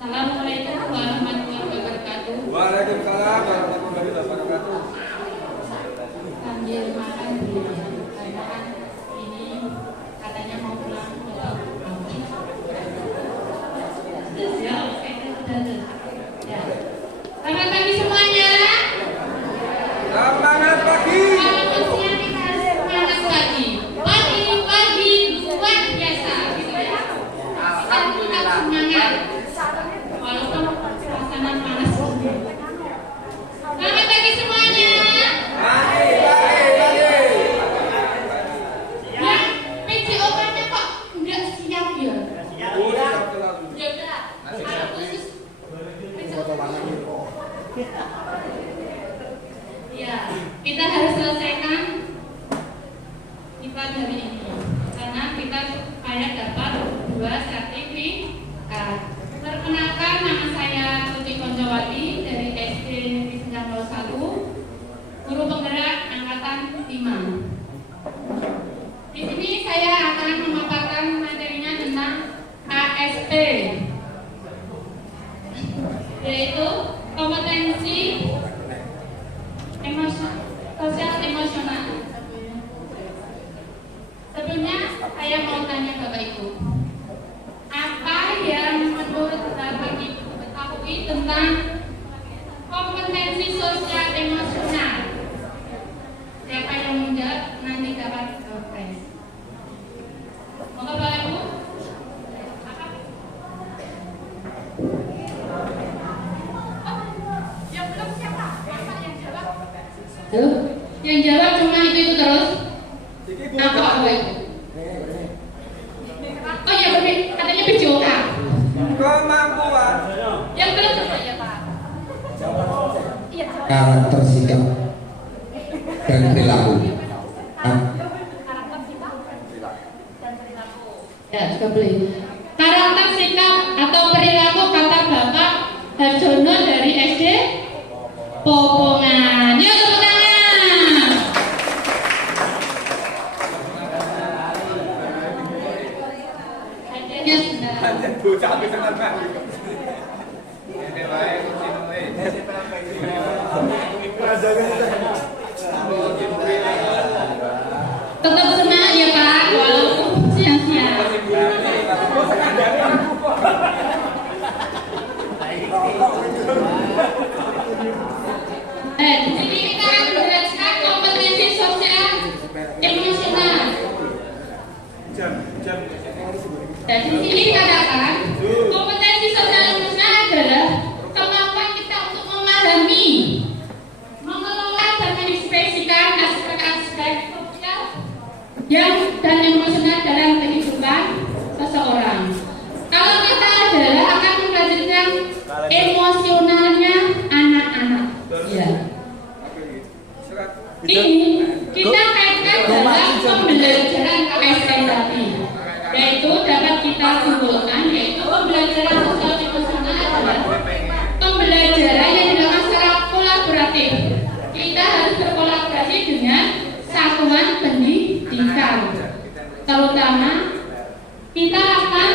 Assalamualaikum warahmatullahi wabarakatuh. Waalaikumsalam warahmatullahi wabarakatuh. Sambil makan karena kan ini katanya mau pulang ke ya. Selamat pagi semuanya. Selamat pagi. Kalau siang kita harus semangat pagi. Pagi luar biasa gitu ya. Kita tetap semangat. Walaupun suasana panas. Selamat pagi semuanya. Ya, PJOK-nya kok nggak siap ya? Ya udah. Kalau khusus ya, kita harus selesaikan IPA hari ini karena kita supaya dapat 2 sertifikat. Perkenalkan, nama saya Tuti Konjawati dari SD Negeri 91, guru penggerak angkatan 5. Di sini saya akan memaparkan materinya tentang ASP, yaitu kompetensi sosial emosional. Sebelumnya saya mau tanya Bapak Ibu, apa yang menurut Bapak Ibu ketahui tentang kompetensi sosial emosional? Siapa yang menjawab nanti dapat surprise. Moga Bapak Ibu. Yang belum siapa? Bapak yang jawab. Yang jawab cuma itu terus. Apa itu? Oh ya, katanya PJOK. Kemampuan. Yang belum ya Pak. Karakter, sikap, dan perilaku. Ya, juga boleh. Karakter, sikap, atau perilaku kata Bapak Harjono dari SD Popongan. Yuk tepuk tangan. Adanya sebentar. Bocah bisa nambah. Tetap semangat ya Pak, walaupun siang-siang. Di sini kita akan menjelaskan kompetensi sosial emosional. Dan di sini dikatakan kompetensi sosial emosional adalah kemampuan kita untuk memahami, mengelola dan mengekspresikan aspek-aspek sosial dan emosional dalam kehidupan seseorang. Kalau kita adalah akan mempelajari emosionalnya anak-anak. Ya. Ini kita kaitkan dalam pembelajaran KSM tadi, yaitu dapat kita simpulkan yaitu pembelajaran sosial emosional adalah pembelajaran yang dilakukan secara kolaboratif. Kita harus berkolaborasi dengan satuan pendidikan, terutama kita akan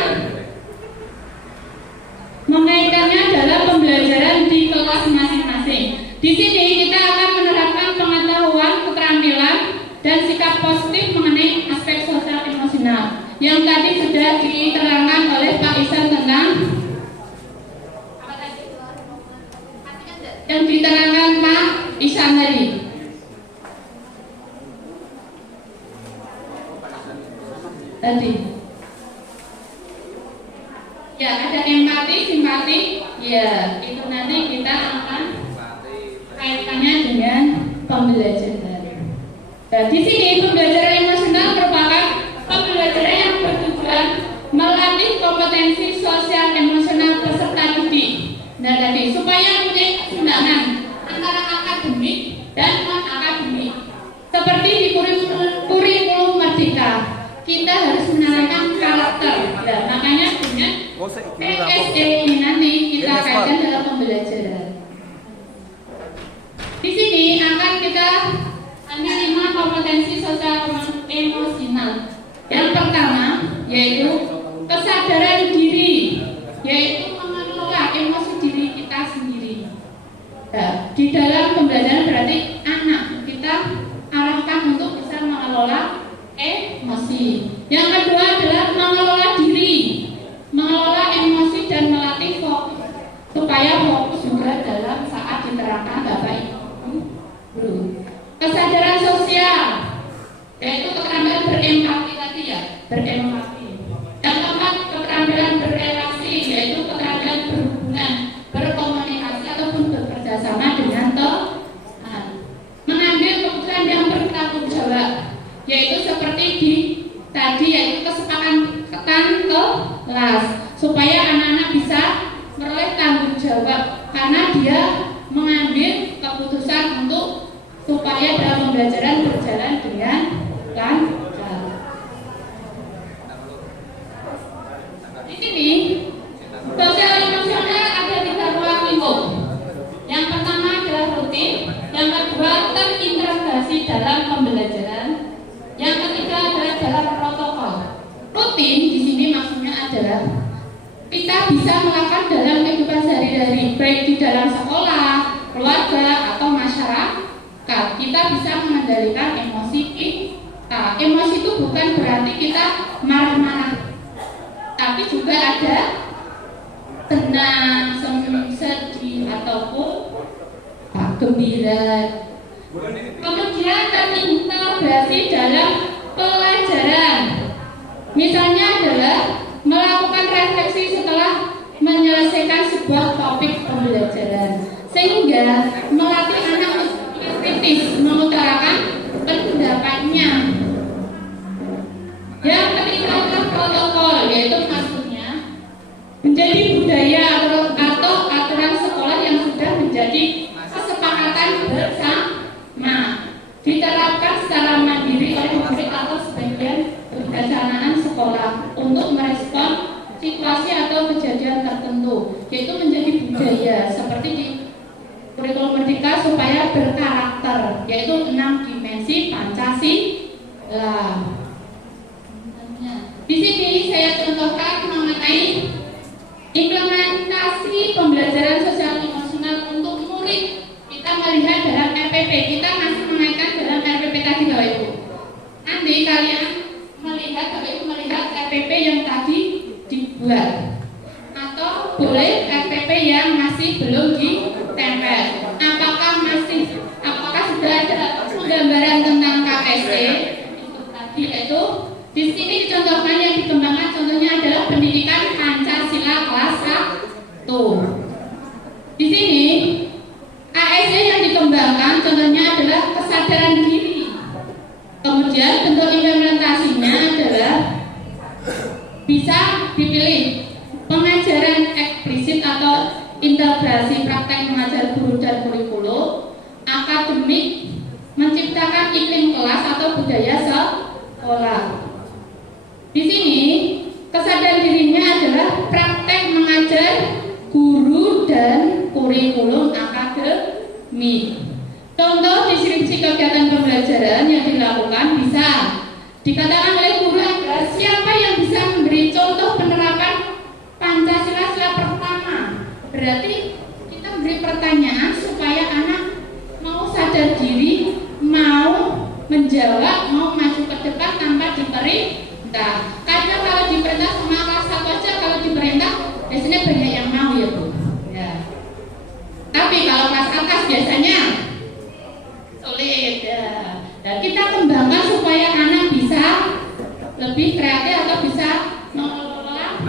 mengaitkannya dalam pembelajaran di kelas masing-masing. Di sini kita akan menerapkan pengetahuan, keterampilan, dan sikap positif mengenai aspek sosial emosional yang tadi sudah diterangkan oleh Pak Isan tentang apa tadi? Yang diterangkan Pak Isan tadi. Ya, ada empati, simpati. Ya, itu nanti kita akan kaitannya dengan pembelajaran. Nah, di sini pembelajaran emosional merupakan pembelajaran yang bertujuan melatih kompetensi sosial emosional peserta didik. Nah, tadi supaya punya keseimbangan antara akademik dan non akademik. Seperti di kurikulum Merdeka, kita harus menanamkan karakter. Nah, makanya dengan PSE ini nanti kita kaitkan dalam pembelajaran. Di sini akan kita menerima kompetensi sosial emosional. Yang pertama yaitu kesadaran diri, yaitu mengelola Yang kedua adalah mengelola diri, mengelola emosi dan melatih fokus supaya fokus juga dalam saat diterapkan Bapak Ibu guru. Kesadaran sosial, yaitu keterampilan berempati tadi ya, berempati. Yang keempat, keterampilan berrelasi, yaitu keterampilan berhubungan, berkomunikasi ataupun bekerja sama dengan teman. Mengambil keputusan yang bertanggung jawab, yaitu seperti di tadi, yaitu kesepakatan kelas, supaya anak-anak bisa meroleh tanggung jawab karena dia mengambil keputusan untuk supaya dalam pembelajaran berjalan dengan lancar. Di sini sosial emosional ada 3 ruang lingkup. Yang pertama adalah rutin, yang kedua terintegrasi dalam pembelajaran, yang ketiga adalah dalam protokol. Rutin di sini maksudnya adalah kita bisa melakukan dalam kehidupan sehari-hari, baik di dalam sekolah, keluarga, atau masyarakat. Kita bisa mengendalikan emosi kita. Emosi itu bukan berarti kita marah-marah, tapi juga ada tenang, sedih, ataupun gembira. Kemudian terintegrasi dalam pelajaran. Misalnya adalah melakukan refleksi setelah menyelesaikan sebuah topik pembelajaran, sehingga melatih anak kritis mengutarakan pendapatnya. Yang ketiga adalah protokol, yaitu maksudnya menjadi budaya atau aturan sekolah yang sudah menjadi kesepakatan bersama, diterapkan secara mandiri oleh murid atau sebagian kebijaksanaan sekolah untuk merespon situasi atau kejadian tertentu, yaitu menjadi budaya seperti di kurikulum Merdeka supaya berkarakter, yaitu 6 dimensi Pancasila. Di sini saya contohkan mengenai implementasi pembelajaran sosial emosional untuk murid. Kita melihat dalam RPP, kita masih mengaitkan dalam RPP tadi Bapak Ibu. Nanti kalian melihat, Bapak Ibu melihat RPP yang tadi dibuat, atau boleh RPP yang masih belum ditempel. Apakah sudah ada penggambaran tentang KSE itu tadi, yaitu di sini dicontohkan yang dikembangkan, contohnya adalah pendidikan Pancasila kelas 1. Di sini KSE yang dikembangkan contohnya adalah kesadaran diri. Kemudian bentuk implementasinya adalah bisa dipilih pengajaran eksplisit atau integrasi praktek mengajar guru dan kurikulum, akademik, menciptakan iklim kelas atau budaya sekolah. Di sini kesadaran dirinya adalah praktek mengajar guru dan kurikulum akademik. Contoh distribusi kegiatan pembelajaran yang dilakukan bisa dikatakan oleh guru adalah siapa yang bisa memberi contoh penerapan Pancasila sila pertama. Berarti kita beri pertanyaan supaya anak mau sadar diri, mau menjawab, mau maju ke depan tanpa diperintah. Karena kalau diperintah sama kelas 1 aja, kalau diperintah biasanya banyak yang mau ya Bu. Ya. Tapi kalau kelas atas biasanya sulit ya. Dan kita kembangkan supaya anak bisa lebih kreatif atau bisa mengelola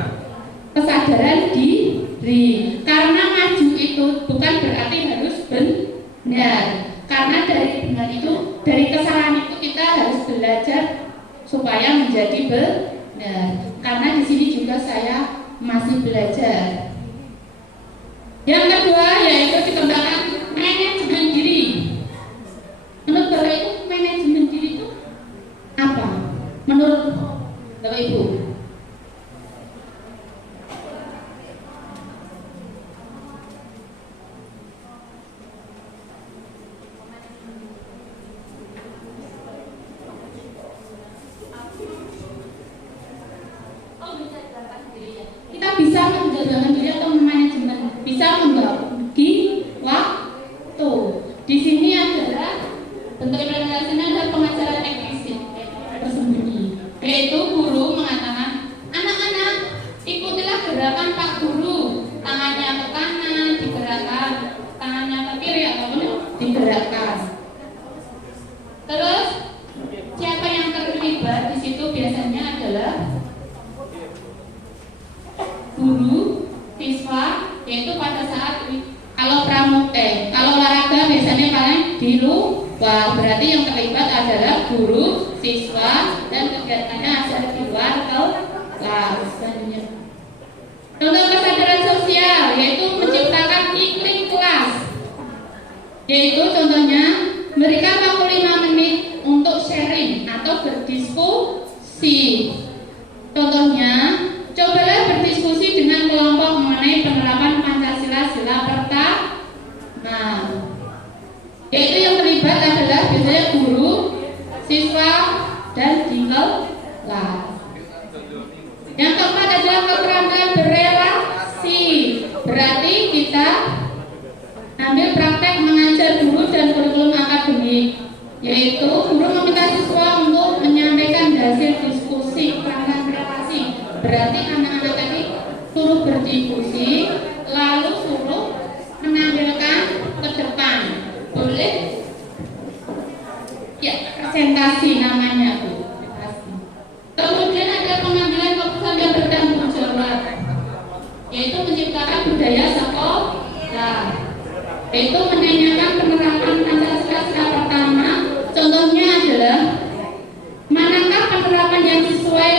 kesadaran diri. Karena maju itu bukan berarti harus benar. Karena dari benar itu, dari kesalahan itu kita harus belajar supaya menjadi benar. Karena di sini juga saya masih belajar. Yang kedua yaitu dikembangkan manajemen diri. Menurut Bapak Ibu, manajemen diri itu apa? Menurut Bapak Ibu? Kita bisa menjalankan diri atau manajemen, bisa membagi waktu. Di sini adalah bentuk implementasinya adalah pengajaran eksplisit tersembunyi, yaitu guru di luar. Berarti yang terlibat adalah guru, siswa, dan kegiatannya ada di luar kelas. Contoh kesadaran sosial yaitu menciptakan iklim kelas. Yaitu contohnya memberikan waktu 5 menit untuk sharing atau berdiskusi. Contohnya, cobalah berdiskusi dengan kelompok mengenai penerapan Pancasila sila pertama. Yaitu yang terlibat adalah biasanya guru, siswa, dan di kelas. Yang keempat adalah keterampilan berelasi. Berarti kita ambil praktek mengajar guru dan kurikulum akademik. Yaitu guru meminta siswa untuk menyampaikan hasil diskusi keterampilan relasi. Berarti anak-anak tadi suruh berdiskusi, lalu suruh menampilkan ke depan. Boleh? Ya, presentasi namanya Bu. Kemudian ada pengambilan keputusan yang bertanggung jawab, yaitu menciptakan budaya sekolah, yaitu menanyakan penerapan Pancasila sila pertama. Contohnya adalah manakah penerapan yang sesuai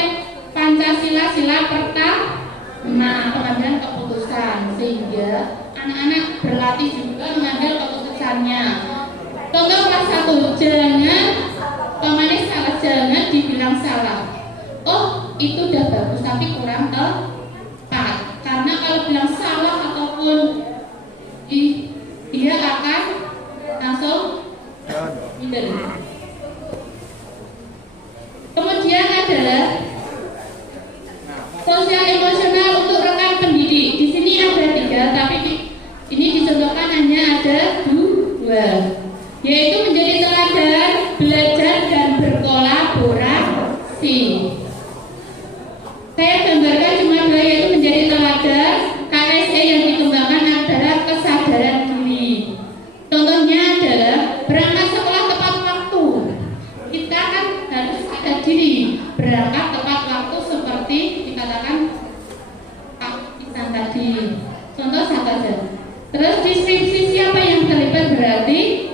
Pancasila sila pertama, pengambilan keputusan, sehingga anak-anak berlatih juga mengambil keputusannya. Contoh kelas 1, jangan pemanis salah, jangan dibilang salah. Oh, itu udah bagus tapi kurang tepat. Karena kalau bilang salah ataupun dia akan langsung minder. Kemudian adalah sosial emosional untuk rekan pendidik. Di sini ada 3, tapi ini dicontohkan hanya ada 2. Yaitu menjadi teladan, belajar dan berkolaborasi. Saya gambarkan cuma 2, yaitu menjadi teladan. KSE yang dikembangkan adalah kesadaran diri. Contohnya adalah berangkat sekolah tepat waktu. Kita kan harus sadar diri, berangkat tepat waktu seperti dikatakan Pak Isan tadi. Contoh saja. Terus deskripsi siapa yang terlibat, berarti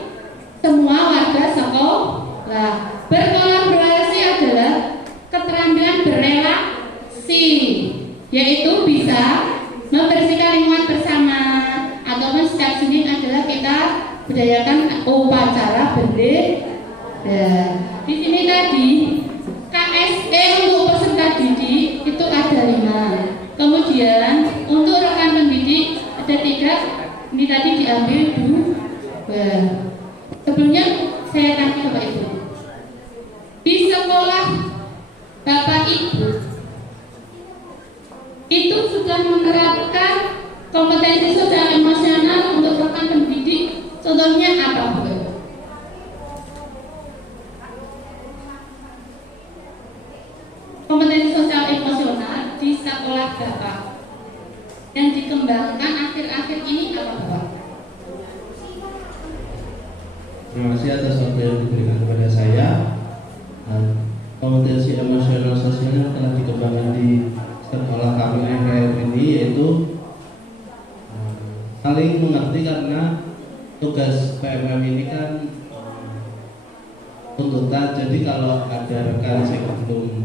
semua warga sekolah. Berkolaborasi adalah keterampilan berelasi, yaitu bisa membersihkan lingkungan bersama, ataupun setiap Senin adalah kita budayakan upacara bendera. Di sini tadi KSE untuk peserta didik itu ada 5. Kemudian untuk rekan pendidik ada 3. Ini tadi diambil 2. Sebelumnya saya tanya Bapak Ibu, di sekolah Bapak Ibu itu sudah menerapkan kompetensi sosial emosional untuk rekan pendidik. Contohnya apa Bu? Kompetensi sosial emosional di sekolah Bapak yang dikembangkan akhir-akhir ini apa Bapak? Terima kasih atas waktu yang diberikan kepada saya. Kompetensi emosional sosial yang telah dikembangkan di sekolah kami akhir ini yaitu saling mengerti, karena tugas PMM ini kan tuntutan. Jadi kalau ada rekan saya belum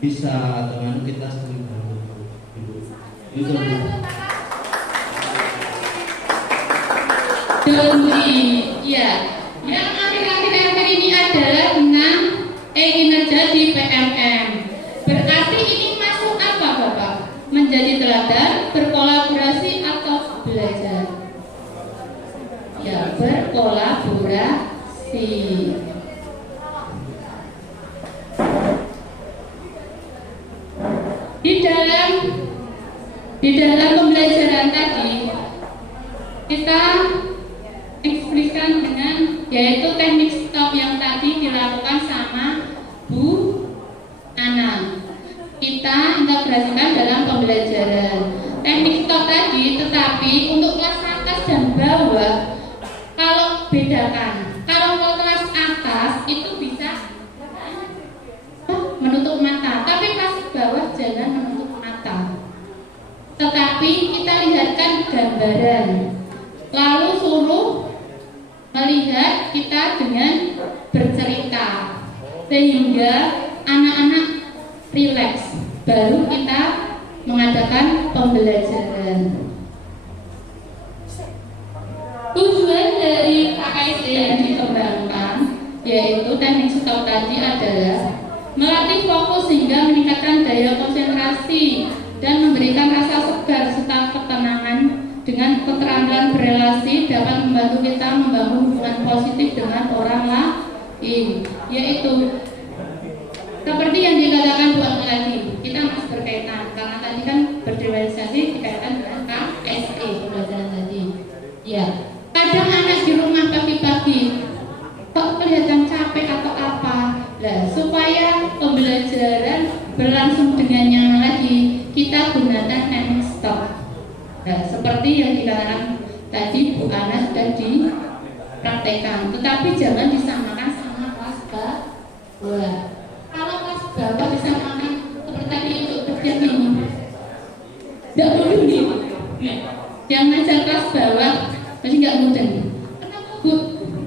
bisa atau kita saling bantu. Itu. Ya, yang akhir-akhir ini adalah tentang kinerja di PMM. Berarti ini masuk apa Bapak? Menjadi teladan, berkolaborasi atau belajar? Ya, berkolaborasi. Di dalam pembelajaran tadi kita eksplikan dengan yaitu teknik stop yang tadi dilakukan sama Bu Ana. Kita integrasikan dalam pembelajaran teknik stop tadi, tetapi untuk kelas atas dan bawah kalau bedakan. Kalau kelas atas itu bisa menutup mata, tapi kelas bawah jangan menutup mata. Tetapi kita lihatkan gambaran, lalu suruh melihat kita dengan bercerita sehingga anak-anak rileks, baru kita mengadakan pembelajaran. Tujuan dari KSE yang dikembangkan yaitu teknik stop tadi adalah melatih fokus sehingga meningkatkan daya konsentrasi dan memberikan rasa segar serta ketenangan. Dengan keterampilan berelasi dapat membantu kita membangun hubungan positif dengan orang lain, yaitu seperti yang dikatakan Bu tadi, kita masih berkaitan karena tadi kan berdifferensiasi dikaitkan dengan KSE pembelajaran tadi. Ya, kadang anak di rumah pagi-pagi kok kelihatan capek atau apa. Nah, supaya pembelajaran berlangsung dengan nyaman lagi, kita gunakan teknik stop. Nah, seperti yang dikatakan tadi Bu Ana sudah dipraktekkan, tetapi jangan disamakan sama kelas bawah. Kalau kelas bawah disamakan seperti tadi untuk bagian ini, tidak mudah nih. Yang ngajar kelas bawah masih nggak mudah. Kenapa Bu?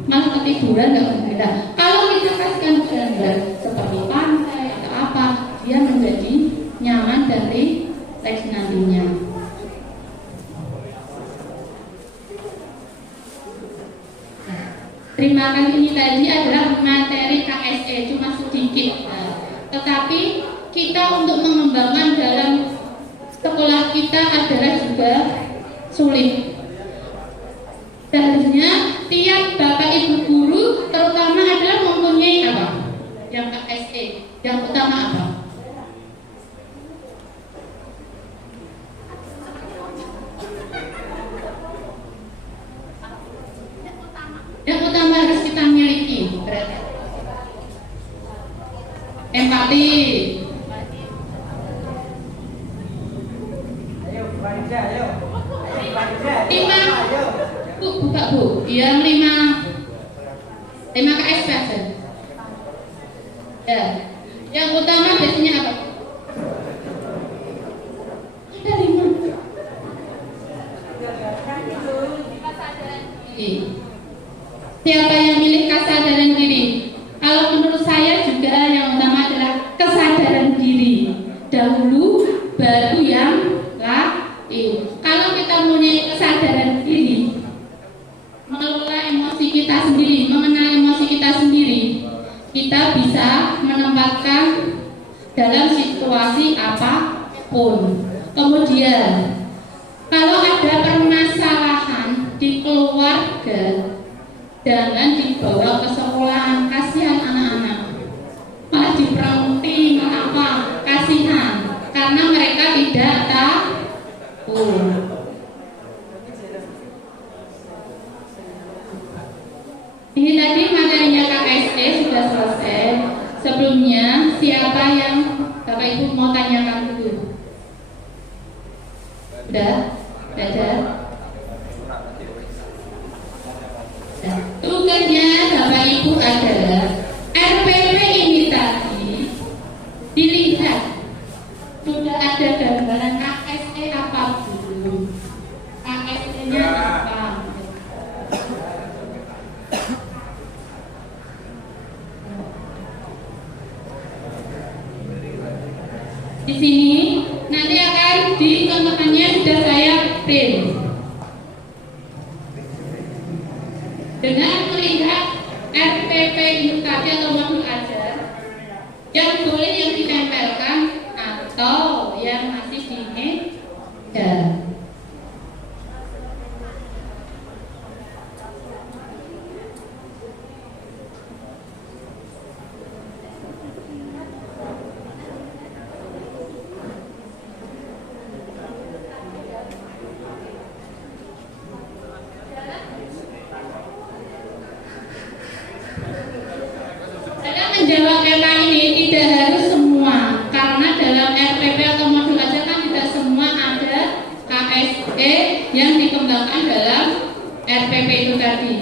Malah ketiduran nggak mudah. Kalau kita kasihkan gambar seperti pantai atau apa, dia menjadi nyaman dari teks nantinya. Terima kasih, ini tadi adalah materi KSE cuma sedikit, tetapi kita untuk mengembangkan dalam sekolah kita adalah juga sulit. Seharusnya tiap bapak ibu guru terutama adalah mempunyai apa? Yang KSE, yang utama apa? Yang utama harus kita miliki berarti empati. Lima, Bu, buka Bu. Yang lima KS passion. Ya, yang utama biasanya apa? Ada 5. Siapa yang milih kesadaran diri? Kalau menurut saya juga yang utama adalah kesadaran diri dahulu, baru yang lain. Kalau kita punya kesadaran diri, mengelola emosi kita sendiri, mengenal emosi kita sendiri, kita bisa menempatkan dalam situasi apapun. Kemudian, kalau ada permasalahan di keluarga, jangan dibawa ke sekolahan, kasihan anak-anak. Malah diperanti, apa? Kasihan, karena mereka tidak tahu. Ini tadi materinya KSE sudah selesai. Sebelumnya, siapa yang Bapak Ibu mau tanyakan dulu? Sudah? Ada? Tugasnya Bapak Ibu adalah RPP ini tadi dilihat sudah ada gambaran KSE apa belum, KSE-nya apa. Di sini nanti akan dikembangkannya sudah saya print. Dengan melihat RPP itu tadi atau modul ajar yang boleh yang ditempelkan atau yang masih di meja. Menjawab kata ini tidak harus semua, karena dalam RPP atau modul ajar kan tidak semua ada KSE yang dikembangkan dalam RPP itu tadi.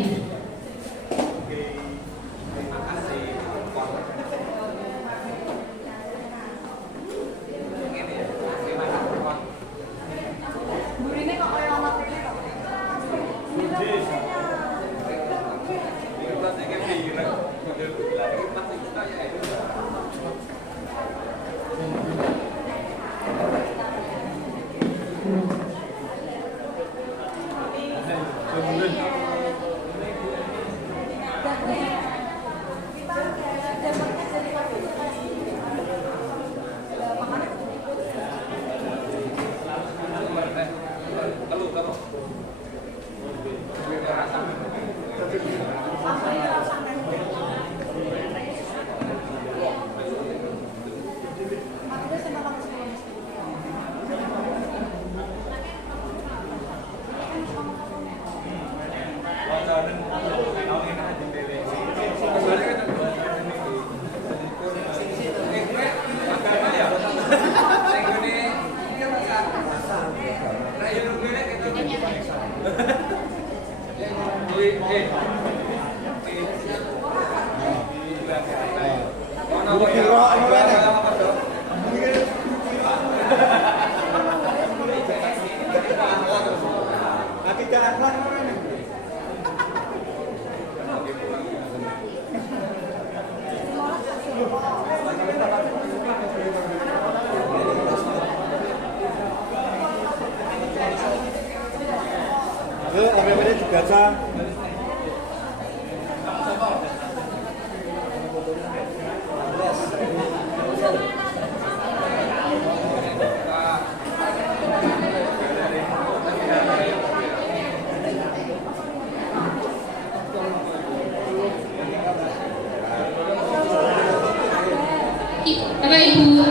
Yuk, OPP dibaca. Bapak Ibu,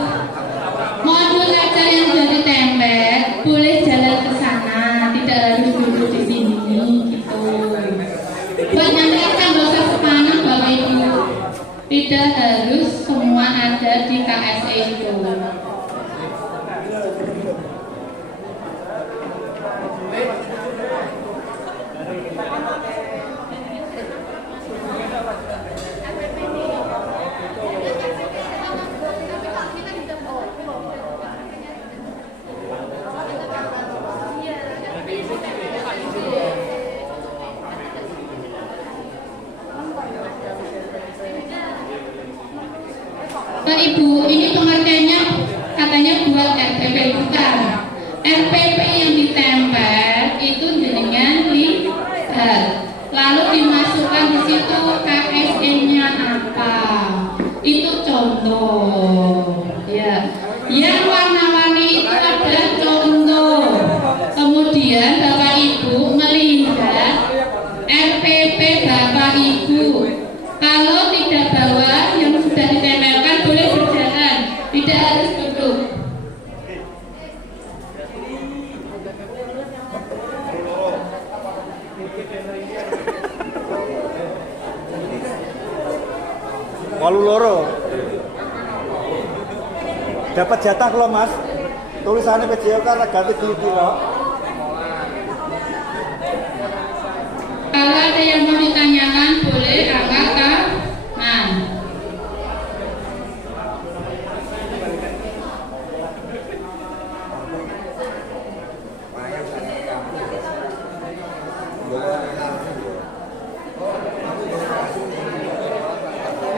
modul ajar yang sudah ditempel boleh jalan ke sana, tidak harus duduk di sini gitu. Buat nanti kita nggak usah sepanang Bapak Ibu, tidak harus semua ada di KSE itu. Pak Ibu, ini pengertiannya katanya buat RPP bukan. RPP yang ditempel itu dengan lihat, lalu dimasukkan di situ KSE-nya apa. Itu contoh. Ya, yang warna-warni itu adalah contoh. Kemudian Bapak Ibu melihat RPP Bapak Ibu. Kalau tidak bawa yang sudah ditempelkan boleh berjalan, tidak harus duduk. Walu loro. Dapat jatah kalau Mas. Tulisannya PJO kan ganti dulu kilo. Kalau ada yang mau ditanyakan boleh angkat tangan.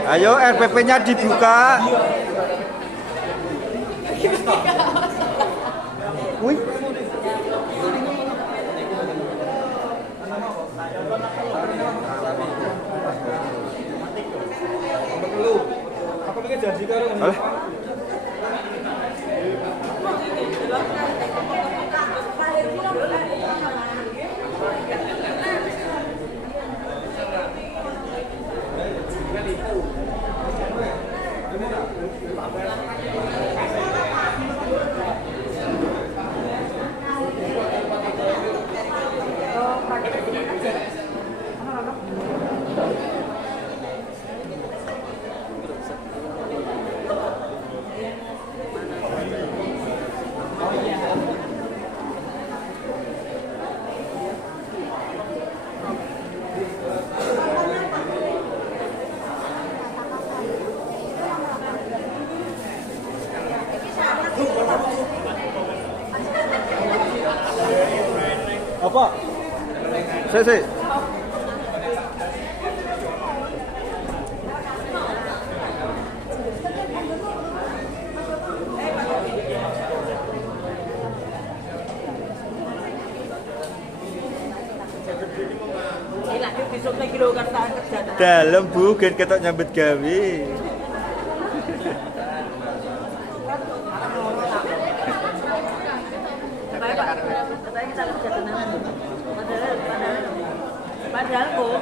Ayo RPP-nya dibuka. Wih. Aku pikir janji karo ngene. Apa? Saya. Dalam Bu, kan ketok nyambut gawe. Padahal kok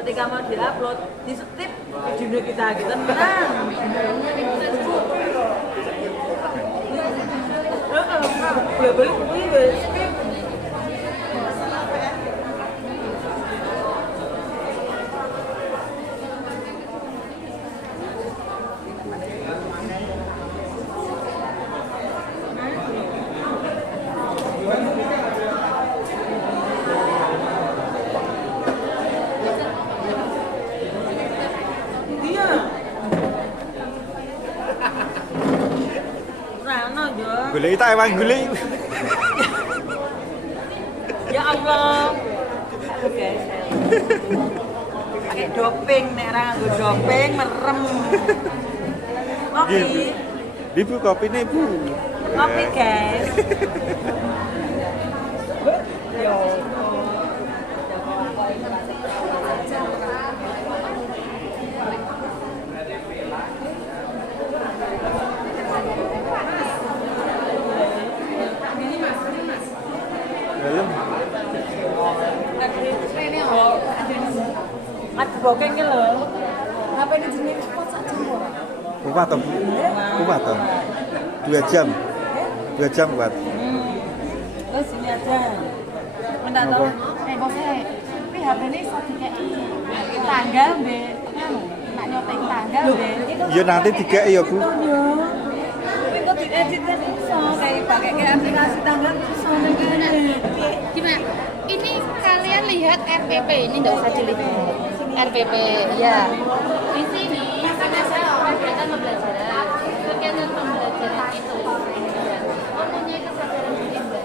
ketika mau diupload di skip video kita gitu tenang. Beli skip. Gulai tak emang gulai. Ya Allah. Halo guys. Pakai doping nek ra nggo doping merem. Kopi. Ibu kopi nih Bu. Kopi guys. Ya Allah. Dalam. Ada bokeng ki lho. Apa ini jenis cepat saja kok. Kuat toh. 2 jam. 2 jam kuat. Terus sini aja. Minta tolong. Bosnya, tapi HP ini iso dikei tanggal be. Nak nyopeng tanggal be. Iya nanti 3 ya, Bu. Tapi kok diedit kan iso kayak pakai aplikasi tanggal iso Gimana? Ini kalian lihat RPP, ini nggak usah dilihat. RPP, ya. Di sini ada kegiatan pembelajaran. Kegiatan pembelajaran itu mempunyai kesadaran diri Mbak.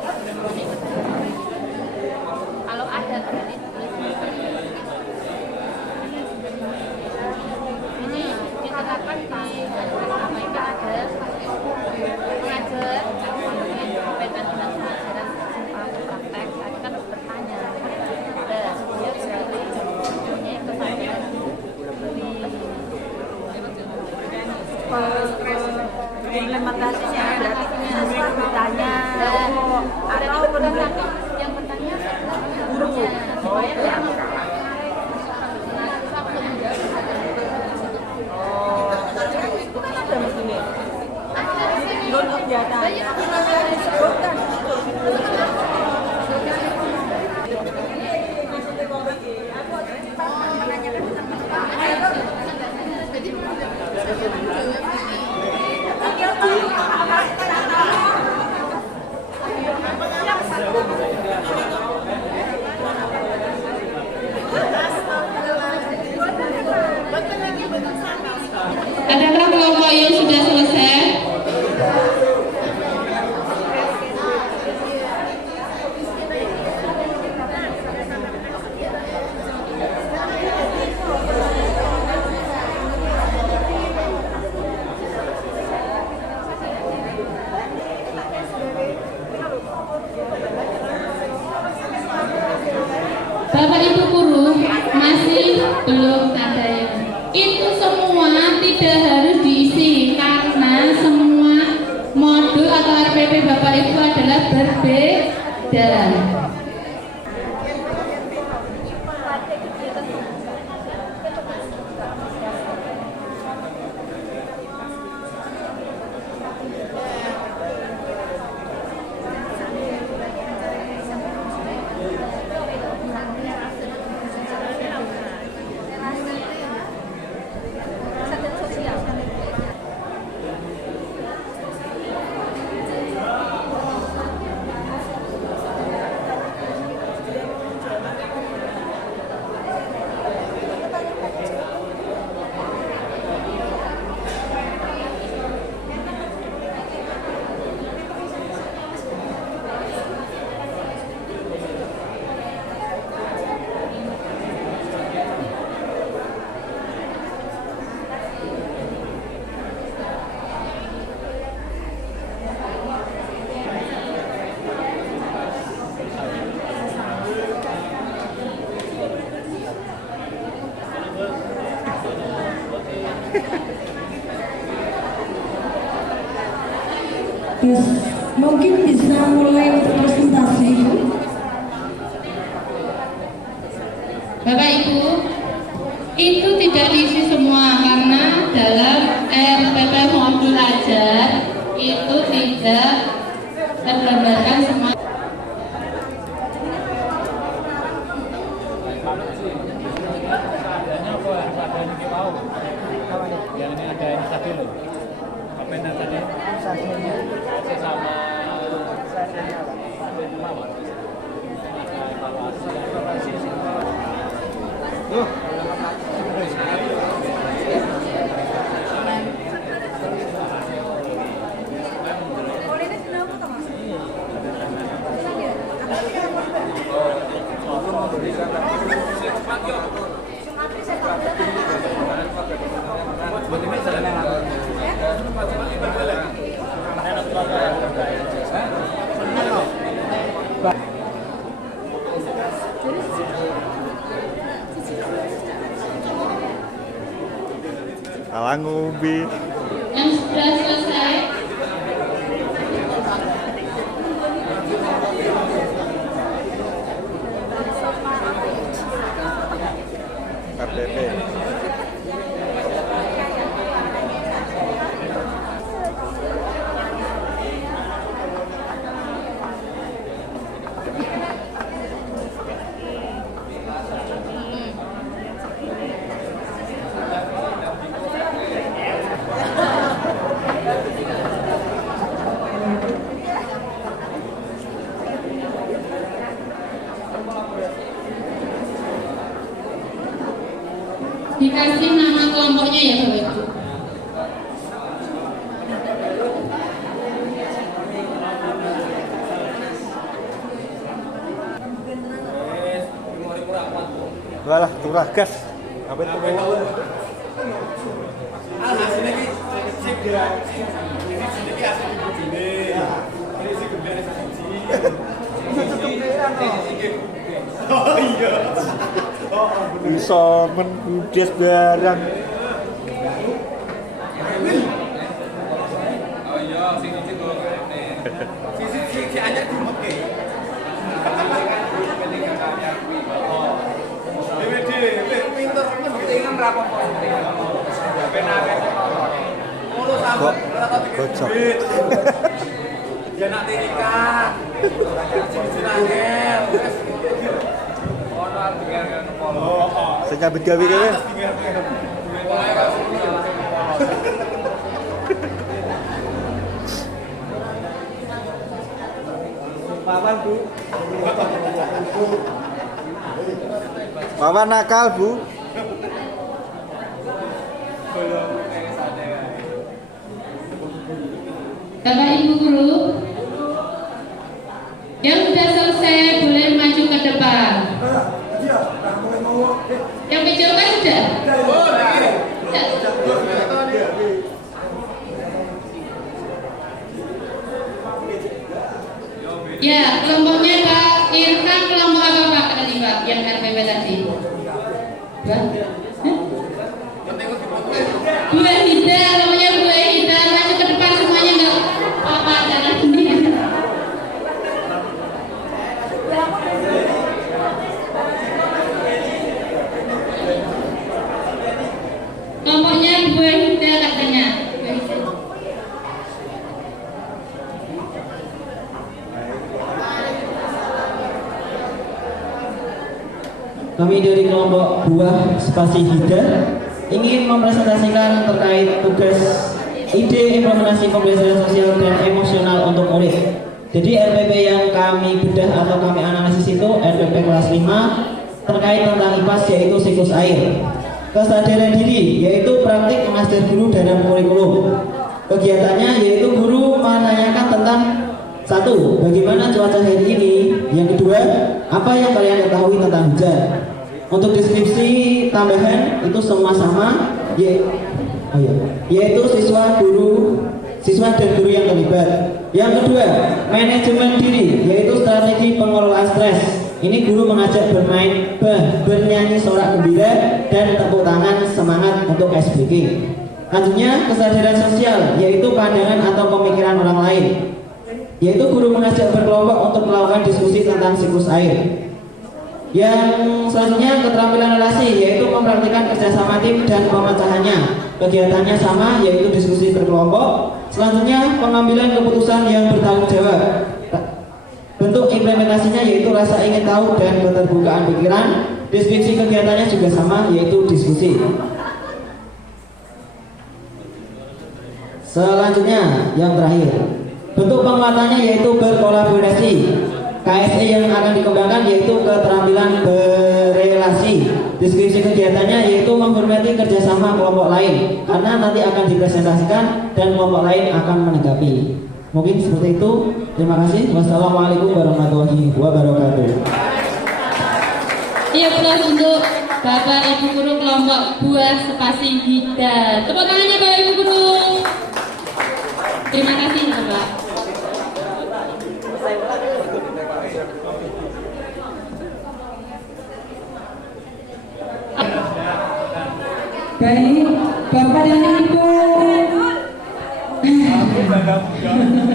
Kalau ada berarti ini diterapkan di apa itu ada mengajar berkaitan dengan pelajaran praktek tadi kan bertanya dia berarti mempunyai kesadaran implementasinya berarti siswa bertanya atau yang bertanya guru supaya dia itu kan ada begini non kegiatan disebutkan adakah kelompok yang sudah selesai? Bapak Ibu guru masih belum ada yang itu semua tidak harus diisi karena semua modul atau RPP Bapak Ibu adalah berbeda. Mungkin bisa mulai presentasi. Bapak Ibu, itu tidak diisi semua karena dalam RPP modul ajar itu tidak tergambarkan semua. Yang ini ada ini tadi loh. Apa yang tadi? Sama ngombe. Yang sudah selesai. KTP. Dikasih nama kelompoknya ya Bapak Ibu. Walah, turah gas. Apa itu? Oh iya. Bisa mengudes barang. Oh iya, sing iki kok ngene. Sisi anyar dimekke. Dewe pinter penting ra apa-apa. Penake ngono sampe ora tau Gocok. Ya nak nikah. Jenenge. Ono artikel kepala. Sing nyambut gawe kowe. Papan Bu. Wawan nakal, Bu. Bapak Ibu guru yang sudah selesai boleh maju ke depan. Yang kecil kan sudah? Ya, kelompoknya Pak Irfan kelompok apa Pak tadi Pak yang RPP tadi? Dua? Dua Hida, namanya Dua Hida, maju ke depan semuanya enggak apa-apa, jangan sendiri. Kelompoknya Dua Hida katanya. Dua Hida. Kami dari kelompok buah spasi Hida ingin mempresentasikan terkait tugas ide implementasi pembelajaran sosial dan emosional untuk murid. Jadi RPP yang kami bedah atau kami analisis itu RPP kelas 5 terkait tentang IPAS yaitu siklus air. Kesadaran diri yaitu praktik mengajar guru dalam kurikulum. Kegiatannya yaitu guru menanyakan tentang satu, bagaimana cuaca hari ini. Yang kedua, apa yang kalian ketahui tentang hujan. Untuk deskripsi tambahan itu semua sama, yaitu siswa dan guru yang terlibat. Yang kedua, manajemen diri, yaitu strategi pengelolaan stres. Ini guru mengajak bermain bernyanyi sorak gembira dan tepuk tangan semangat untuk SBK. Selanjutnya, kesadaran sosial, yaitu pandangan atau pemikiran orang lain, yaitu guru mengajak berkelompok untuk melakukan diskusi tentang siklus air. Yang selanjutnya keterampilan relasi, yaitu mempraktikkan kerjasama tim dan pemecahannya. Kegiatannya sama, yaitu diskusi berkelompok. Selanjutnya pengambilan keputusan yang bertanggung jawab. Bentuk implementasinya yaitu rasa ingin tahu dan keterbukaan pikiran. Deskripsi kegiatannya juga sama, yaitu diskusi. Selanjutnya yang terakhir, bentuk penguatannya yaitu berkolaborasi. KSE yang akan dikembangkan yaitu keterampilan berrelasi. Deskripsi kegiatannya yaitu menghormati kerjasama kelompok lain, karena nanti akan dipresentasikan dan kelompok lain akan menanggapi. Mungkin seperti itu. Terima kasih. Wassalamualaikum warahmatullahi wabarakatuh. Iya, plus untuk Bapak Ibu Guru kelompok buah spasi Hida. Tepuk tangannya Bapak Ibu Guru. Terima kasih Bapak. Baik, Bapak dan Ibu Anda muda.